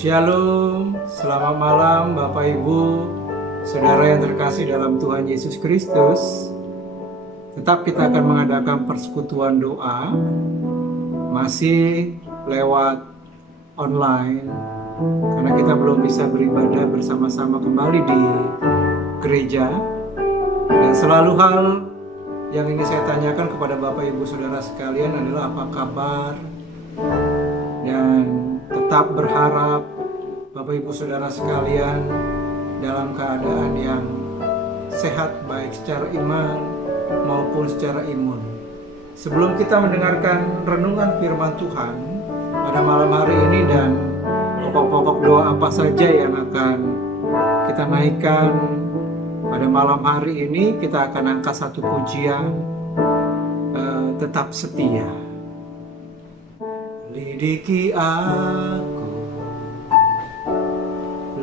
Shalom, selamat malam Bapak Ibu, Saudara yang terkasih dalam Tuhan Yesus Kristus. Tetap kita akan mengadakan persekutuan doa, masih lewat online, karena kita belum bisa beribadah bersama-sama kembali di gereja. Dan selalu hal yang ini saya tanyakan kepada Bapak Ibu Saudara sekalian adalah apa kabar, dan tetap berharap Bapak Ibu Saudara sekalian dalam keadaan yang sehat baik secara iman maupun secara imun. Sebelum kita mendengarkan renungan firman Tuhan pada malam hari ini dan pokok-pokok doa apa saja yang akan kita naikkan pada malam hari ini, kita akan angkat satu pujian, tetap setia. Lidiki aku,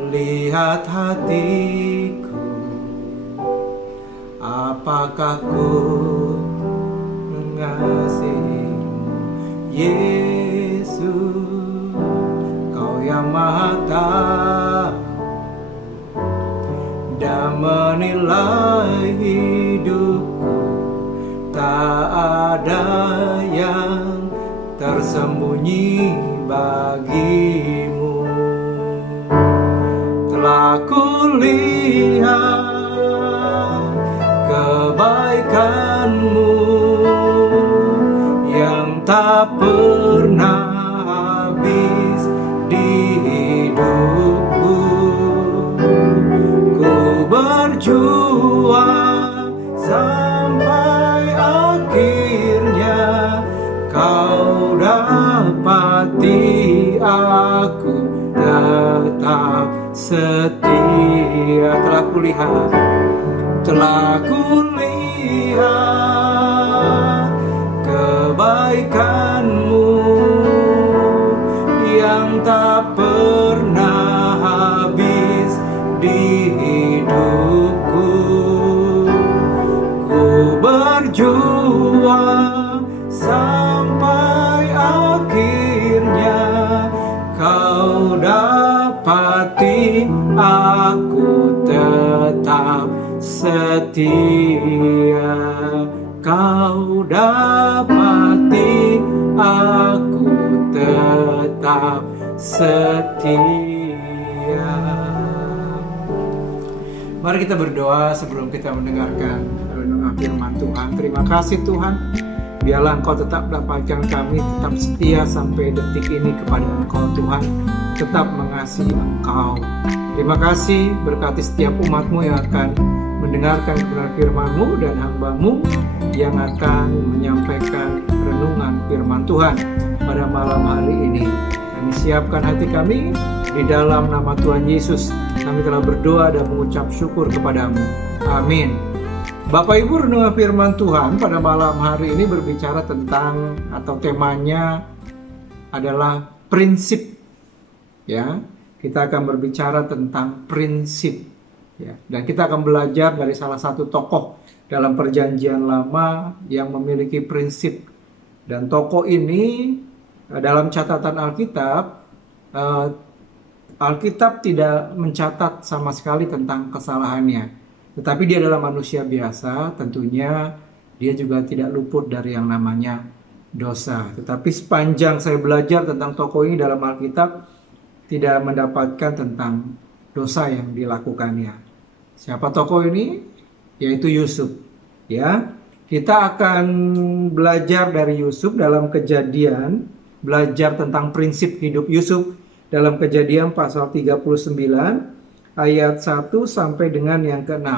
lihat hatiku, apakah ku mengasihimu, Yesus, Kau yang Maha Tahu dan menilai hidupku, tak ada yang tersembunyi bagimu. Telah kulihat kebaikanmu yang tak pernah habis di hidupku. Ku berjuang sampai akhirnya Kau dapati aku tetap setia. Telah kulihat kebaikanmu yang tak pernah habis di hidupku. Ku berjuang sampai akhirnya Kau dapati aku tetap setia. Kau dapati aku tetap setia. Mari kita berdoa sebelum kita mendengarkan renungan firman Tuhan. Terima kasih Tuhan, biarlah Engkau tetap dapatkan kami tetap setia sampai detik ini kepada Engkau Tuhan, tetap mengasihi Engkau. Terima kasih, berkati setiap umat-Mu yang akan mendengarkan kebenaran firman-Mu dan hamba-Mu yang akan menyampaikan renungan firman Tuhan pada malam hari ini. Kami siapkan hati kami di dalam nama Tuhan Yesus. Kami telah berdoa dan mengucap syukur kepadamu. Amin. Bapak Ibu, renungan firman Tuhan pada malam hari ini berbicara tentang, atau temanya adalah prinsip. Ya, kita akan berbicara tentang prinsip. Ya, dan kita akan belajar dari salah satu tokoh dalam Perjanjian Lama yang memiliki prinsip. Dan tokoh ini dalam catatan Alkitab, Alkitab tidak mencatat sama sekali tentang kesalahannya. Tetapi dia adalah manusia biasa, tentunya dia juga tidak luput dari yang namanya dosa. Tetapi sepanjang saya belajar tentang tokoh ini dalam Alkitab, tidak mendapatkan tentang dosa yang dilakukannya. Siapa tokoh ini? Yaitu Yusuf. Ya, kita akan belajar dari Yusuf dalam Kejadian, belajar tentang prinsip hidup Yusuf dalam Kejadian pasal 39. Ayat 1 sampai dengan yang ke-6.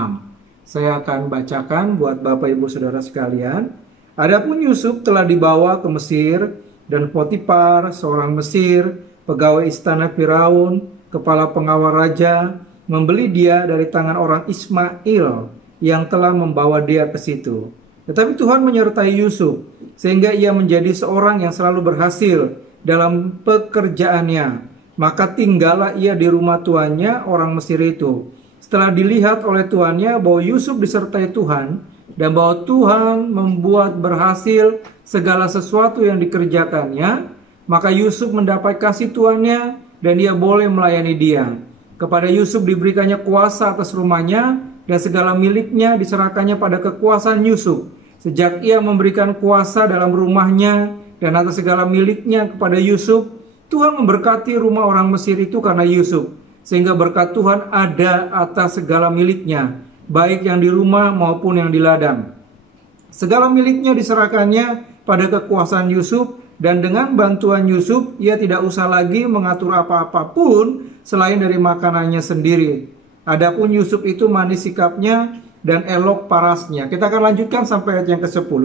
Saya akan bacakan buat Bapak Ibu Saudara sekalian. Adapun Yusuf telah dibawa ke Mesir, dan Potifar, seorang Mesir, pegawai istana Firaun, kepala pengawal raja, membeli dia dari tangan orang Ismail yang telah membawa dia ke situ. Tetapi Tuhan menyertai Yusuf, sehingga ia menjadi seorang yang selalu berhasil dalam pekerjaannya. Maka tinggallah ia di rumah tuannya, orang Mesir itu. Setelah dilihat oleh tuannya bahwa Yusuf disertai Tuhan, dan bahwa Tuhan membuat berhasil segala sesuatu yang dikerjakannya, maka Yusuf mendapat kasih tuannya dan ia boleh melayani dia. Kepada Yusuf diberikannya kuasa atas rumahnya, dan segala miliknya diserahkannya pada kekuasaan Yusuf. Sejak ia memberikan kuasa dalam rumahnya dan atas segala miliknya kepada Yusuf, Tuhan memberkati rumah orang Mesir itu karena Yusuf, sehingga berkat Tuhan ada atas segala miliknya, baik yang di rumah maupun yang di ladang. Segala miliknya diserahkannya pada kekuasaan Yusuf, dan dengan bantuan Yusuf ia tidak usah lagi mengatur apa-apa pun selain dari makanannya sendiri. Adapun Yusuf itu manis sikapnya dan elok parasnya. Kita akan lanjutkan sampai ayat yang ke-10.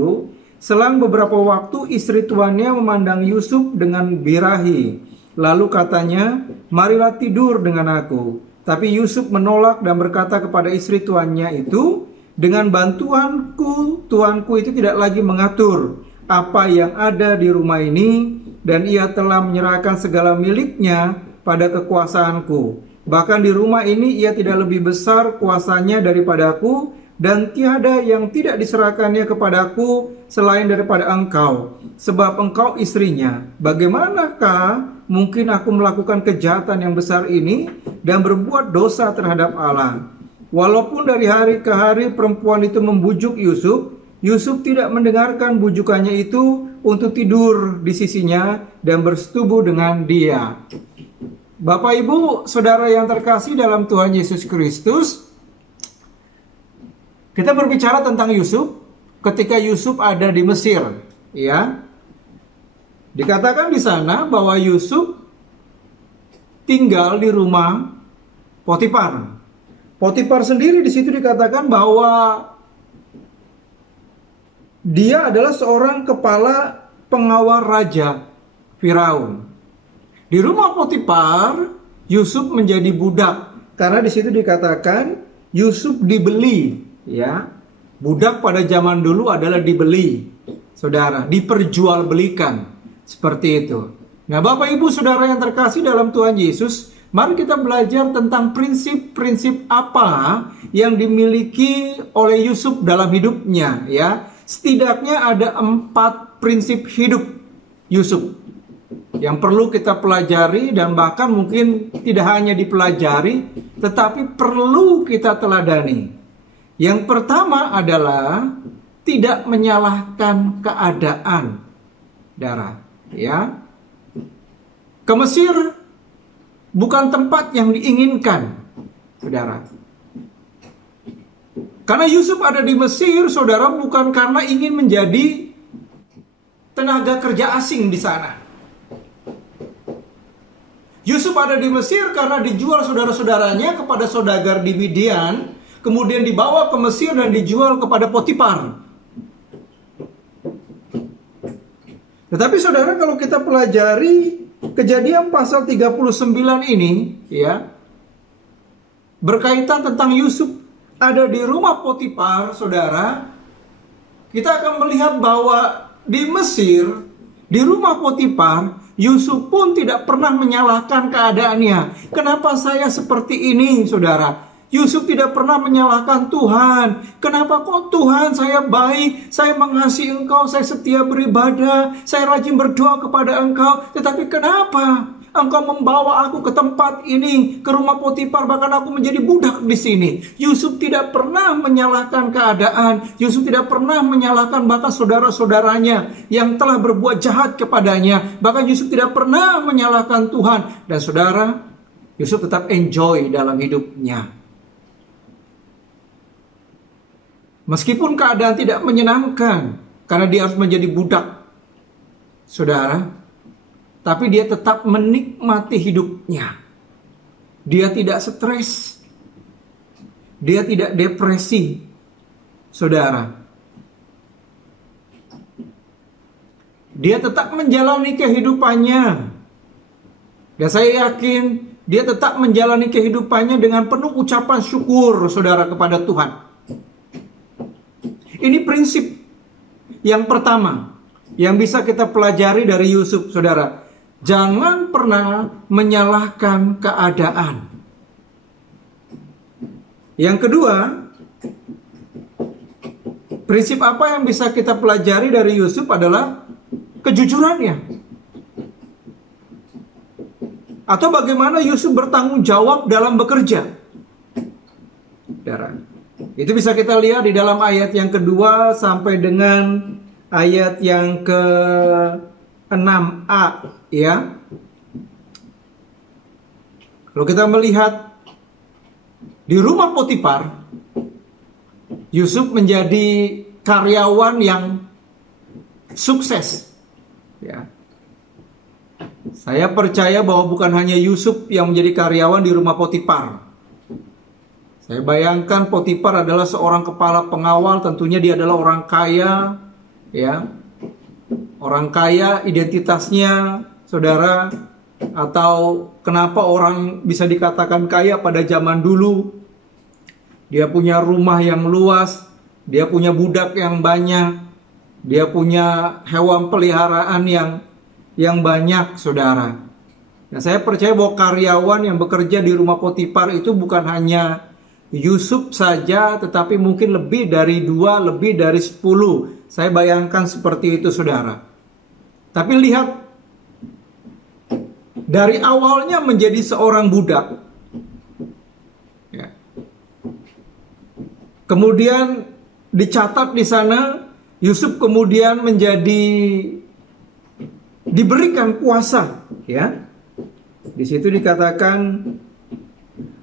Selang beberapa waktu istri tuannya memandang Yusuf dengan birahi. Lalu katanya, marilah tidur dengan aku. Tapi Yusuf menolak dan berkata kepada istri tuannya itu, dengan bantuanku, tuanku itu tidak lagi mengatur apa yang ada di rumah ini, dan ia telah menyerahkan segala miliknya pada kekuasaanku. Bahkan di rumah ini ia tidak lebih besar kuasanya daripadaku, dan tiada yang tidak diserahkannya kepadaku selain daripada engkau, sebab engkau istrinya. Bagaimanakah mungkin aku melakukan kejahatan yang besar ini dan berbuat dosa terhadap Allah? Walaupun dari hari ke hari perempuan itu membujuk Yusuf, Yusuf tidak mendengarkan bujukannya itu untuk tidur di sisinya dan bersetubuh dengan dia. Bapak, Ibu, Saudara yang terkasih dalam Tuhan Yesus Kristus, kita berbicara tentang Yusuf ketika Yusuf ada di Mesir, ya. Dikatakan di sana bahwa Yusuf tinggal di rumah Potifar. Potifar sendiri di situ dikatakan bahwa dia adalah seorang kepala pengawal raja Firaun. Di rumah Potifar, Yusuf menjadi budak karena di situ dikatakan Yusuf dibeli, ya. Budak pada zaman dulu adalah dibeli, Saudara, diperjualbelikan, seperti itu. Nah, Bapak Ibu Saudara yang terkasih dalam Tuhan Yesus, mari kita belajar tentang prinsip-prinsip apa yang dimiliki oleh Yusuf dalam hidupnya, ya. Setidaknya ada 4 prinsip hidup Yusuf yang perlu kita pelajari, dan bahkan mungkin tidak hanya dipelajari, tetapi perlu kita teladani. Yang pertama adalah tidak menyalahkan keadaan, Saudara, ya. Ke Mesir bukan tempat yang diinginkan, Saudara. Karena Yusuf ada di Mesir, Saudara, bukan karena ingin menjadi tenaga kerja asing di sana. Yusuf ada di Mesir karena dijual saudara-saudaranya kepada saudagar di Midian, kemudian dibawa ke Mesir dan dijual kepada Potifar. Tetapi Saudara, kalau kita pelajari Kejadian pasal 39 ini, ya, berkaitan tentang Yusuf ada di rumah Potifar, Saudara, kita akan melihat bahwa di Mesir, di rumah Potifar, Yusuf pun tidak pernah menyalahkan keadaannya. Kenapa saya seperti ini, Saudara? Yusuf tidak pernah menyalahkan Tuhan. Kenapa kok Tuhan, saya baik, saya mengasihi Engkau, saya setia beribadah, saya rajin berdoa kepada Engkau. Tetapi kenapa Engkau membawa aku ke tempat ini, ke rumah Potifar, bahkan aku menjadi budak di sini? Yusuf tidak pernah menyalahkan keadaan. Yusuf tidak pernah menyalahkan bahkan saudara-saudaranya yang telah berbuat jahat kepadanya. Bahkan Yusuf tidak pernah menyalahkan Tuhan. Dan Saudara, Yusuf tetap enjoy dalam hidupnya. Meskipun keadaan tidak menyenangkan, karena dia harus menjadi budak, Saudara, tapi dia tetap menikmati hidupnya. Dia tidak stres, dia tidak depresi, Saudara. Dia tetap menjalani kehidupannya. Dan saya yakin dia tetap menjalani kehidupannya dengan penuh ucapan syukur, Saudara, kepada Tuhan. Ini prinsip yang pertama yang bisa kita pelajari dari Yusuf, Saudara. Jangan pernah menyalahkan keadaan. Yang kedua, prinsip apa yang bisa kita pelajari dari Yusuf adalah kejujurannya. Atau bagaimana Yusuf bertanggung jawab dalam bekerja. Saudara, itu bisa kita lihat di dalam ayat yang kedua sampai dengan ayat yang ke-6a, ya. Kalau kita melihat di rumah Potifar, Yusuf menjadi karyawan yang sukses, ya. Saya percaya bahwa bukan hanya Yusuf yang menjadi karyawan di rumah Potifar. Saya bayangkan Potifar adalah seorang kepala pengawal, tentunya dia adalah orang kaya, ya. Orang kaya identitasnya, saudara, atau kenapa orang bisa dikatakan kaya pada zaman dulu? Dia punya rumah yang luas, dia punya budak yang banyak, dia punya hewan peliharaan yang banyak, saudara. Nah, saya percaya bahwa karyawan yang bekerja di rumah Potifar itu bukan hanya Yusuf saja, tetapi mungkin lebih dari 2, lebih dari 10. Saya bayangkan seperti itu, saudara. Tapi lihat, dari awalnya menjadi seorang budak, ya. Kemudian dicatat di sana, Yusuf kemudian diberikan kuasa, ya. Di situ dikatakan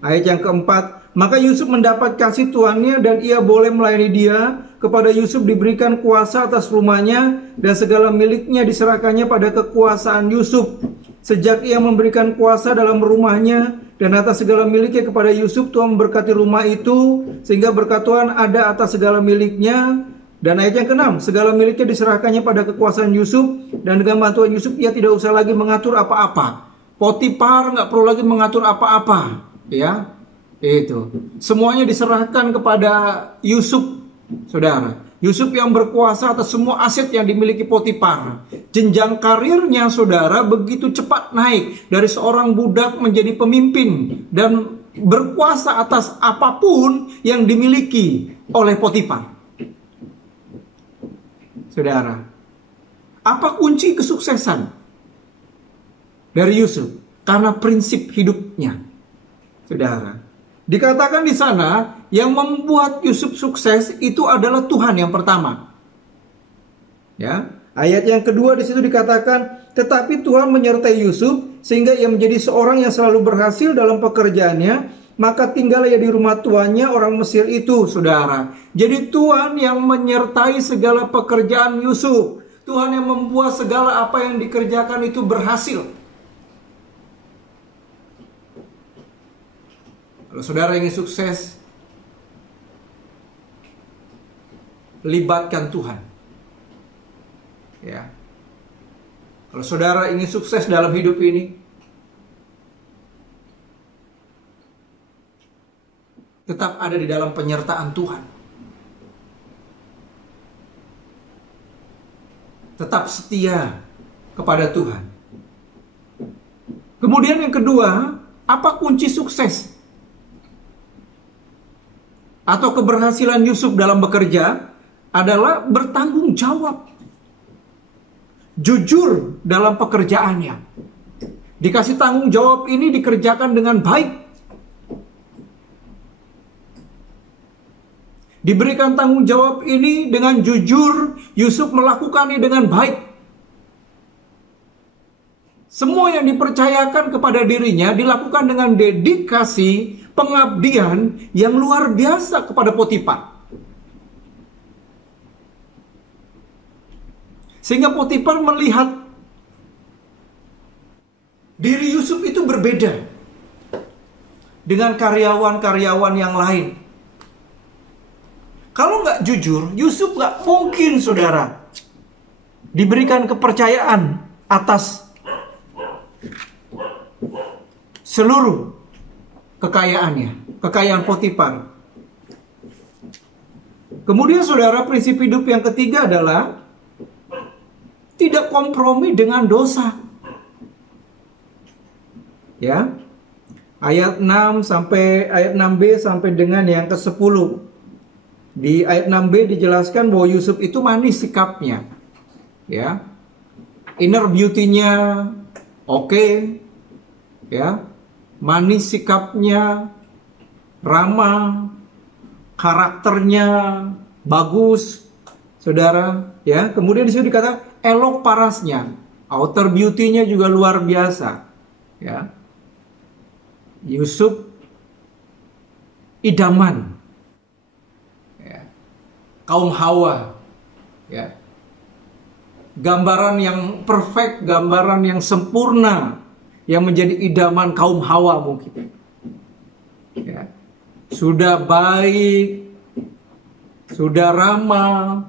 ayat yang keempat, maka Yusuf mendapat kasih tuannya dan ia boleh melayani dia. Kepada Yusuf diberikan kuasa atas rumahnya dan segala miliknya diserahkannya pada kekuasaan Yusuf. Sejak ia memberikan kuasa dalam rumahnya dan atas segala miliknya kepada Yusuf, Tuhan memberkati rumah itu sehingga berkat Tuhan ada atas segala miliknya. Dan ayat yang ke-6, segala miliknya diserahkannya pada kekuasaan Yusuf dan dengan bantuan Yusuf ia tidak usah lagi mengatur apa-apa. Potifar nggak perlu lagi mengatur apa-apa, ya. Itu semuanya diserahkan kepada Yusuf, saudara. Yusuf yang berkuasa atas semua aset yang dimiliki Potifar. Jenjang karirnya, saudara, begitu cepat naik dari seorang budak menjadi pemimpin dan berkuasa atas apapun yang dimiliki oleh Potifar. Saudara, apa kunci kesuksesan dari Yusuf? Karena prinsip hidupnya, saudara. Dikatakan di sana, yang membuat Yusuf sukses itu adalah Tuhan yang pertama. Ya, ayat yang kedua di situ dikatakan, tetapi Tuhan menyertai Yusuf sehingga ia menjadi seorang yang selalu berhasil dalam pekerjaannya. Maka tinggallah ia di rumah tuannya orang Mesir itu, saudara. Jadi Tuhan yang menyertai segala pekerjaan Yusuf. Tuhan yang membuat segala apa yang dikerjakan itu berhasil. Kalau saudara ingin sukses, libatkan Tuhan. Ya. Kalau saudara ingin sukses dalam hidup ini, tetap ada di dalam penyertaan Tuhan. Tetap setia kepada Tuhan. Kemudian yang kedua, apa kunci sukses atau keberhasilan Yusuf dalam bekerja? Adalah bertanggung jawab. Jujur dalam pekerjaannya. Dikasih tanggung jawab ini dikerjakan dengan baik. Diberikan tanggung jawab ini dengan jujur, Yusuf melakukannya dengan baik. Semua yang dipercayakan kepada dirinya dilakukan dengan dedikasi, pengabdian yang luar biasa kepada Potifar. Sehingga Potifar melihat diri Yusuf itu berbeda dengan karyawan-karyawan yang lain. Kalau nggak jujur, Yusuf nggak mungkin, saudara, diberikan kepercayaan atas seluruh kekayaannya, kekayaan Potifar. Kemudian, saudara, prinsip hidup yang ketiga adalah tidak kompromi dengan dosa. Ya, ayat 6 sampai ayat 6b sampai dengan yang ke-10. Di ayat 6b dijelaskan bahwa Yusuf itu manis sikapnya, ya, inner beauty-nya oke, ya, manis sikapnya, ramah, karakternya bagus, saudara, ya. Kemudian di situ dikatakan elok parasnya, outer beauty-nya juga luar biasa, ya. Yusuf idaman, ya. Kaum Hawa, ya. Gambaran yang perfect, gambaran yang sempurna, yang menjadi idaman kaum Hawa mungkin. Ya. Sudah baik, sudah ramah,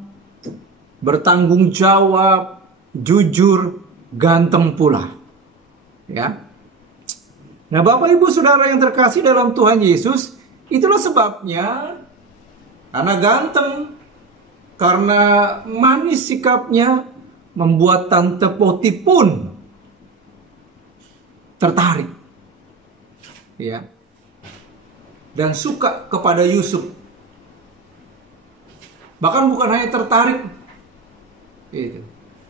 bertanggung jawab, jujur, ganteng pula. Ya. Nah, Bapak Ibu Saudara yang terkasih dalam Tuhan Yesus, itulah sebabnya karena ganteng, karena manis sikapnya, membuat Tante Poti pun tertarik, ya, dan suka kepada Yusuf. Bahkan bukan hanya tertarik, gitu,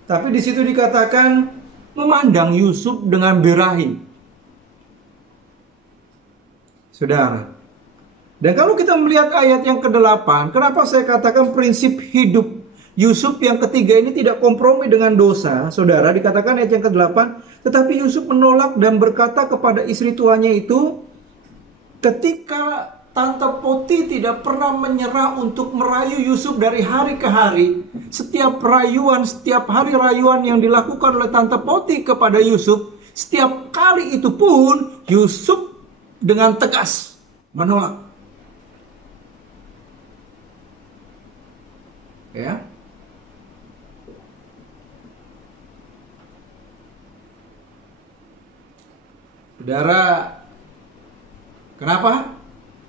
tapi di situ dikatakan memandang Yusuf dengan birahi, saudara. Dan kalau kita melihat ayat yang ke-8, kenapa saya katakan prinsip hidup Yusuf yang ketiga ini tidak kompromi dengan dosa, saudara, dikatakan ayat yang ke-8, tetapi Yusuf menolak dan berkata kepada istri tuannya itu, ketika Tante Poti tidak pernah menyerah untuk merayu Yusuf dari hari ke hari, setiap rayuan, setiap hari rayuan yang dilakukan oleh Tante Poti kepada Yusuf, setiap kali itu pun Yusuf dengan tegas menolak. Ya. Saudara, kenapa?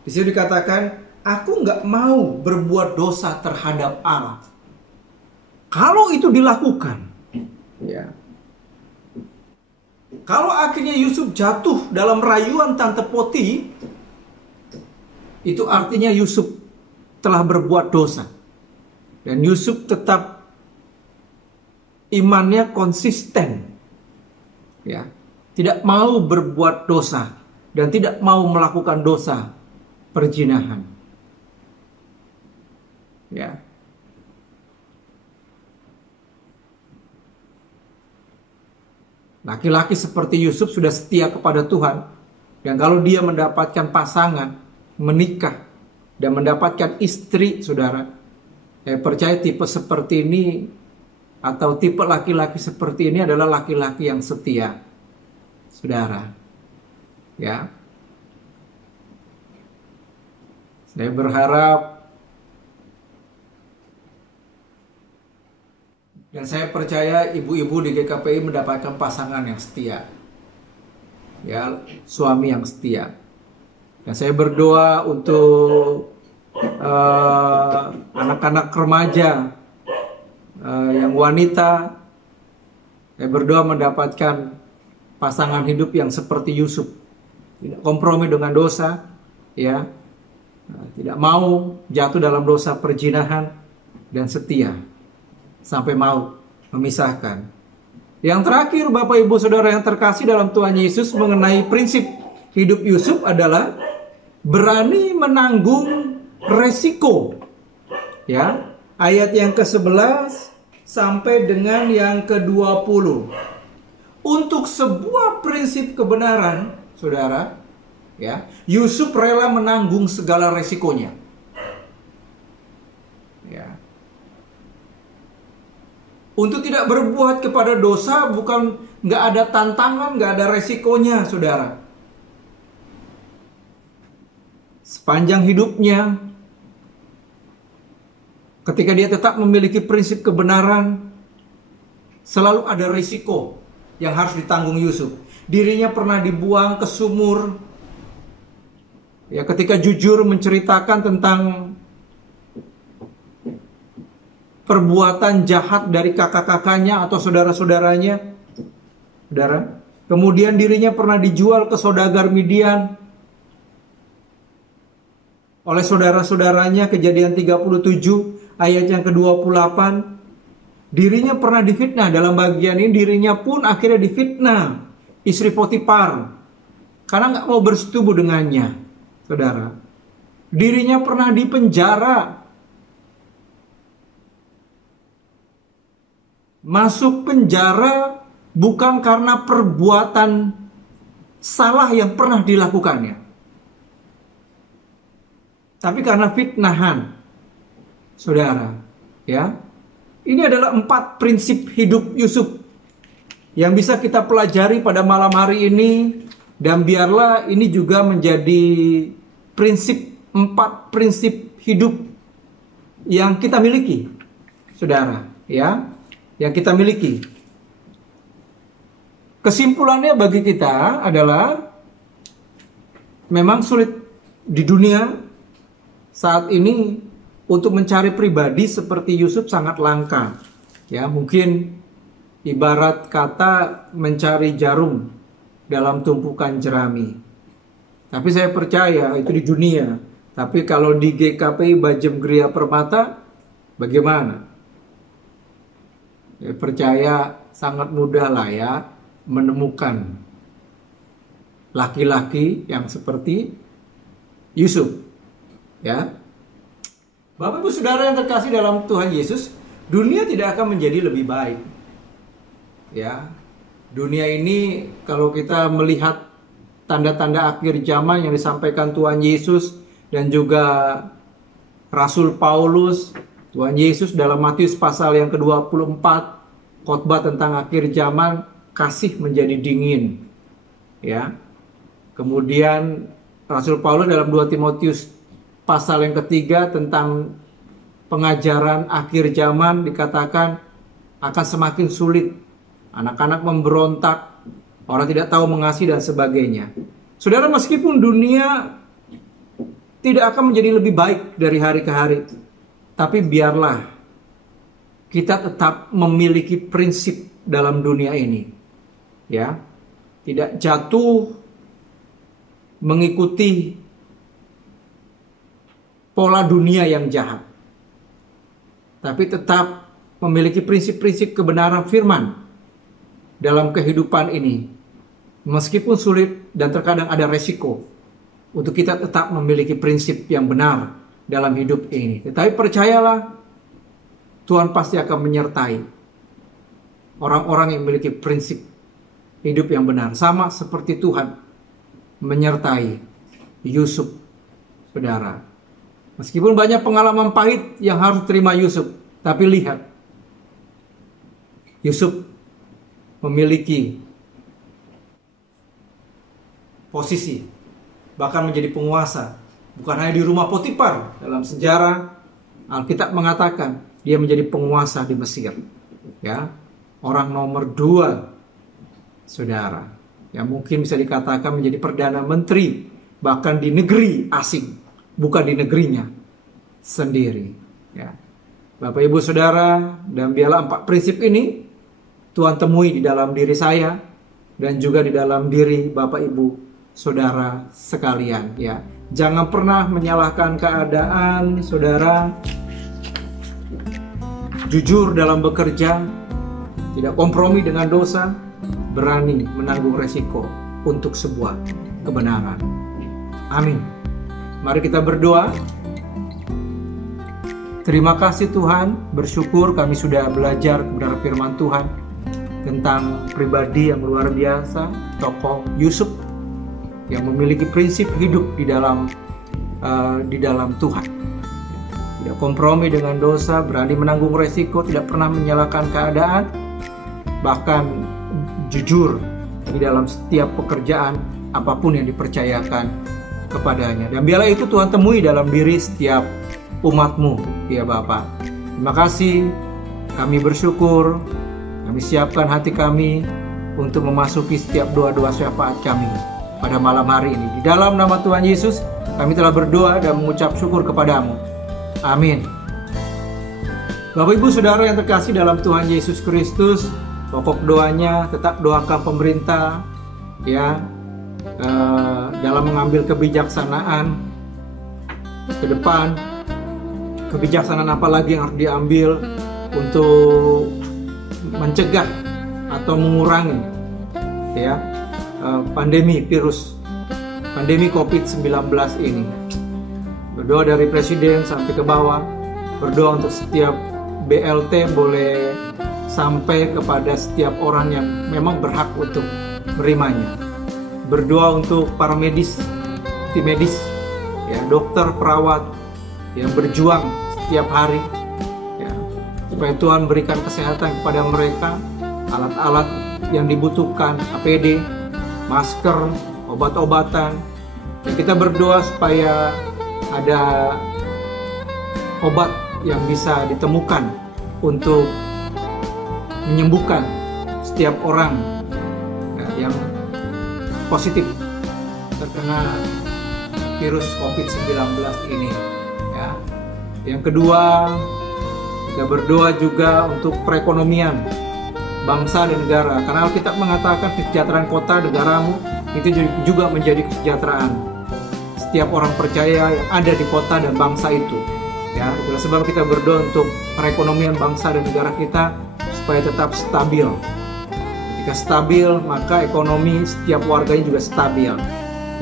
Di sini dikatakan, aku nggak mau berbuat dosa terhadap Allah. Kalau itu dilakukan, ya. Kalau akhirnya Yusuf jatuh dalam rayuan Tante Poti, itu artinya Yusuf telah berbuat dosa. Dan Yusuf tetap imannya konsisten, ya. Tidak mau berbuat dosa dan tidak mau melakukan dosa perzinahan. Ya. Laki-laki seperti Yusuf sudah setia kepada Tuhan, dan kalau dia mendapatkan pasangan, menikah dan mendapatkan istri, saudara, saya percaya tipe seperti ini atau tipe laki-laki seperti ini adalah laki-laki yang setia, saudara. Ya. Saya berharap dan saya percaya ibu-ibu di GKPI mendapatkan pasangan yang setia. Ya, suami yang setia. Dan saya berdoa untuk anak-anak remaja yang wanita. Saya berdoa mendapatkan pasangan hidup yang seperti Yusuf, tidak kompromi dengan dosa, ya, tidak mau jatuh dalam dosa perzinahan, dan setia sampai maut memisahkan. Yang terakhir, Bapak Ibu Saudara yang terkasih dalam Tuhan Yesus, mengenai prinsip hidup Yusuf adalah berani menanggung resiko. Ya, ayat yang ke-11 sampai dengan yang ke-20. Untuk sebuah prinsip kebenaran, saudara, ya, Yusuf rela menanggung segala resikonya. Ya. Untuk tidak berbuat kepada dosa bukan nggak ada tantangan, nggak ada resikonya, saudara. Sepanjang hidupnya, ketika dia tetap memiliki prinsip kebenaran, selalu ada risiko yang harus ditanggung Yusuf. Dirinya pernah dibuang ke sumur. Ya, ketika jujur menceritakan tentang perbuatan jahat dari kakak-kakaknya atau saudara-saudaranya. Saudara, kemudian dirinya pernah dijual ke saudagar Midian oleh saudara-saudaranya, Kejadian 37 ayat yang ke-28. Dirinya pernah difitnah, dalam bagian ini dirinya pun akhirnya difitnah istri Potifar, karena nggak mau bersetubuh dengannya, saudara. Dirinya pernah dipenjara, masuk penjara bukan karena perbuatan salah yang pernah dilakukannya, tapi karena fitnahan, saudara. Ya, ini adalah 4 prinsip hidup Yusuf yang bisa kita pelajari pada malam hari ini, dan biarlah ini juga menjadi 4 prinsip hidup yang kita miliki, saudara. Ya, yang kita miliki. Kesimpulannya bagi kita adalah memang sulit di dunia saat ini untuk mencari pribadi seperti Yusuf, sangat langka. Ya, mungkin ibarat kata mencari jarum dalam tumpukan jerami. Tapi saya percaya itu di dunia. Tapi kalau di GKPI Bajem Gria Permata, bagaimana? Saya percaya sangat mudah lah ya menemukan laki-laki yang seperti Yusuf. Ya, Bapak Ibu Saudara yang terkasih dalam Tuhan Yesus, dunia tidak akan menjadi lebih baik. Ya, dunia ini kalau kita melihat tanda-tanda akhir zaman yang disampaikan Tuhan Yesus dan juga Rasul Paulus, Tuhan Yesus dalam Matius pasal yang ke-24, khotbah tentang akhir zaman, kasih menjadi dingin. Ya. Kemudian Rasul Paulus dalam 2 Timotius pasal yang ketiga tentang pengajaran akhir zaman dikatakan akan semakin sulit. Anak-anak memberontak, orang tidak tahu mengasihi dan sebagainya. Saudara, meskipun dunia tidak akan menjadi lebih baik dari hari ke hari, tapi biarlah kita tetap memiliki prinsip dalam dunia ini. Ya, tidak jatuh mengikuti pola dunia yang jahat, tapi tetap memiliki prinsip-prinsip kebenaran firman dalam kehidupan ini. Meskipun sulit dan terkadang ada resiko, untuk kita tetap memiliki prinsip yang benar dalam hidup ini. Tetapi percayalah, Tuhan pasti akan menyertai orang-orang yang memiliki prinsip hidup yang benar. Sama seperti Tuhan menyertai Yusuf, saudara. Meskipun banyak pengalaman pahit yang harus terima Yusuf, tapi lihat, Yusuf memiliki posisi, bahkan menjadi penguasa, bukan hanya di rumah Potifar. Dalam sejarah Alkitab mengatakan dia menjadi penguasa di Mesir. Ya, orang nomor 2, saudara, yang mungkin bisa dikatakan menjadi perdana menteri bahkan di negeri asing, bukan di negerinya sendiri. Ya, Bapak Ibu Saudara, dan biarlah 4 prinsip ini Tuhan temui di dalam diri saya dan juga di dalam diri Bapak Ibu Saudara sekalian. Ya, jangan pernah menyalahkan keadaan, saudara. Jujur dalam bekerja, tidak kompromi dengan dosa, berani menanggung resiko untuk sebuah kebenaran. Amin. Mari kita berdoa. Terima kasih Tuhan, bersyukur kami sudah belajar kebenaran firman Tuhan tentang pribadi yang luar biasa, tokoh Yusuf yang memiliki prinsip hidup di dalam Tuhan. Tidak kompromi dengan dosa, berani menanggung resiko, tidak pernah menyalahkan keadaan, bahkan jujur di dalam setiap pekerjaan apapun yang dipercayakan kepadanya. Dan biarlah itu Tuhan temui dalam diri setiap umat-Mu, ya Bapa. Terima kasih, kami bersyukur, kami siapkan hati kami untuk memasuki setiap doa-doa syafaat kami pada malam hari ini. Di dalam nama Tuhan Yesus, kami telah berdoa dan mengucap syukur kepadamu. Amin. Bapak Ibu Saudara yang terkasih dalam Tuhan Yesus Kristus, pokok doanya tetap doakan pemerintah, ya, dalam mengambil kebijaksanaan ke depan. Kebijaksanaan apa lagi yang harus diambil untuk mencegah atau mengurangi, ya, pandemi virus pandemi COVID-19 ini. Berdoa dari presiden sampai ke bawah, berdoa untuk setiap BLT boleh sampai kepada setiap orang yang memang berhak untuk menerimanya. Berdoa untuk para medis, tim medis, ya, dokter, perawat yang berjuang setiap hari, ya, supaya Tuhan berikan kesehatan kepada mereka, alat-alat yang dibutuhkan, APD, masker, obat-obatan. Ya, kita berdoa supaya ada obat yang bisa ditemukan untuk menyembuhkan setiap orang, ya, yang positif terkena virus COVID-19 ini, ya. Yang kedua, kita berdoa juga untuk perekonomian bangsa dan negara, karena Alkitab mengatakan kesejahteraan kota negaramu itu juga menjadi kesejahteraan setiap orang percaya yang ada di kota dan bangsa itu, ya. Itulah sebab kita berdoa untuk perekonomian bangsa dan negara kita supaya tetap stabil. Ketika stabil, maka ekonomi setiap warganya juga stabil,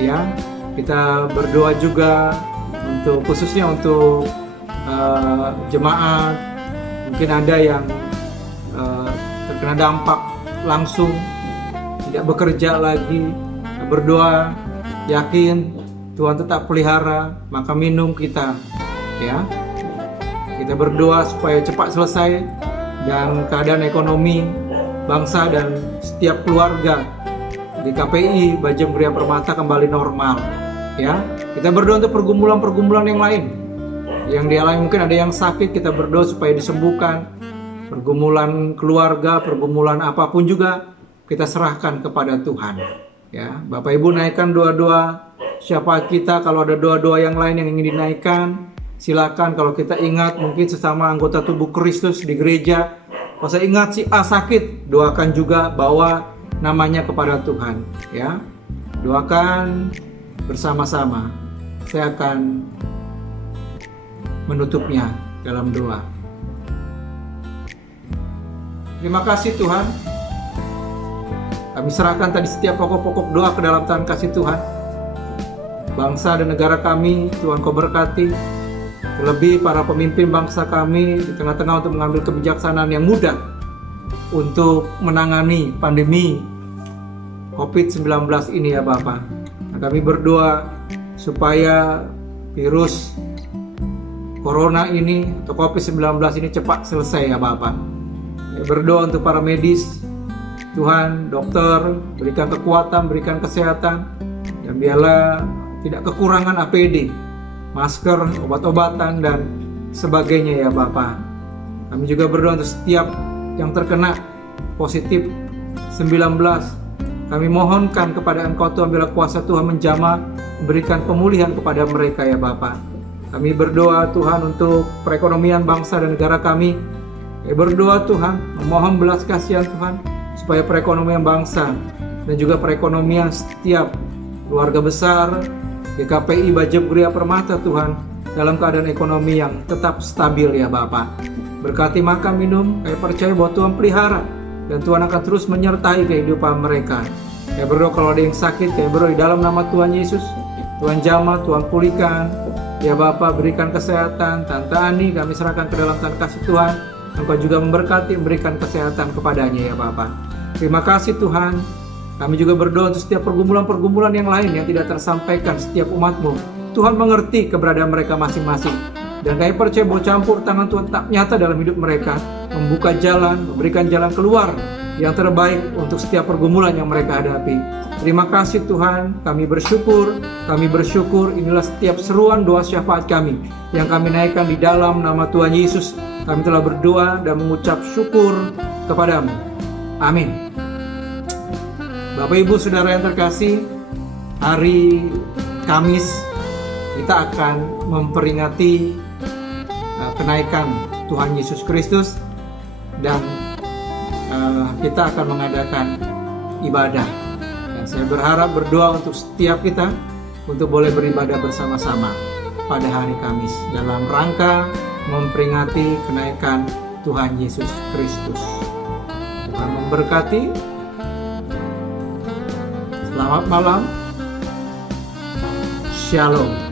ya. Kita berdoa juga untuk khususnya untuk jemaat, mungkin ada yang terkena dampak langsung tidak bekerja lagi. Kita berdoa, yakin Tuhan tetap pelihara, maka minum kita, ya. Kita berdoa supaya cepat selesai dan keadaan ekonomi bangsa dan setiap keluarga di KPI Bajem Gereja Permata kembali normal, ya. Kita berdoa untuk pergumulan-pergumulan yang lain yang dialami, mungkin ada yang sakit, kita berdoa supaya disembuhkan. Pergumulan keluarga, pergumulan apapun juga kita serahkan kepada Tuhan, ya. Bapak Ibu, naikkan doa-doa syafaat kita. Kalau ada doa-doa yang lain yang ingin dinaikkan, silakan. Kalau kita ingat mungkin sesama anggota tubuh Kristus di gereja, kalau saya ingat si A sakit, doakan juga, bawa namanya kepada Tuhan, ya. Doakan bersama-sama. Saya akan menutupnya dalam doa. Terima kasih Tuhan. Kami serahkan tadi setiap pokok-pokok doa ke dalam tangan kasih Tuhan. Bangsa dan negara kami, Tuhan Kau berkati. Terlebih para pemimpin bangsa kami di tengah-tengah untuk mengambil kebijaksanaan yang mudah untuk menangani pandemi COVID-19 ini, ya Bapak. Nah, kami berdoa supaya virus Corona ini atau COVID-19 ini cepat selesai, ya Bapak. Berdoa untuk para medis, Tuhan, dokter, berikan kekuatan, berikan kesehatan, dan biarlah tidak kekurangan APD, masker, obat-obatan, dan sebagainya, ya Bapak. Kami juga berdoa untuk setiap yang terkena positif 19. Kami mohonkan kepada Engkau Tuhan, bila kuasa Tuhan menjamah, berikan pemulihan kepada mereka, ya Bapak. Kami berdoa Tuhan untuk perekonomian bangsa dan negara kami. Kami berdoa Tuhan, memohon belas kasihan Tuhan, supaya perekonomian bangsa dan juga perekonomian setiap keluarga besar GKPI Bajem Gereja Permata Tuhan dalam keadaan ekonomi yang tetap stabil, ya Bapak. Berkati makan minum, kami percaya bahwa Tuhan pelihara dan Tuhan akan terus menyertai kehidupan mereka. Kami berdoa kalau ada yang sakit, kami berdoa di dalam nama Tuhan Yesus, Tuhan jamah, Tuhan pulihkan, ya Bapak. Berikan kesehatan Tante Ani, kami serahkan ke dalam tangan kasih Tuhan. Engkau juga memberkati, memberikan kesehatan kepadanya, ya Bapak. Terima kasih Tuhan. Kami juga berdoa untuk setiap pergumulan-pergumulan yang lain yang tidak tersampaikan setiap umat-Mu. Tuhan mengerti keberadaan mereka masing-masing. Dan kami percaya bahwa campur tangan Tuhan tak nyata dalam hidup mereka, membuka jalan, memberikan jalan keluar yang terbaik untuk setiap pergumulan yang mereka hadapi. Terima kasih Tuhan, kami bersyukur, inilah setiap seruan doa syafaat kami yang kami naikkan di dalam nama Tuhan Yesus. Kami telah berdoa dan mengucap syukur kepadamu. Amin. Bapak Ibu Saudara yang terkasih, hari Kamis kita akan memperingati kenaikan Tuhan Yesus Kristus, dan kita akan mengadakan ibadah. Dan saya berharap berdoa untuk setiap kita untuk boleh beribadah bersama-sama pada hari Kamis dalam rangka memperingati kenaikan Tuhan Yesus Kristus. Tuhan memberkati. Selamat malam. Shalom.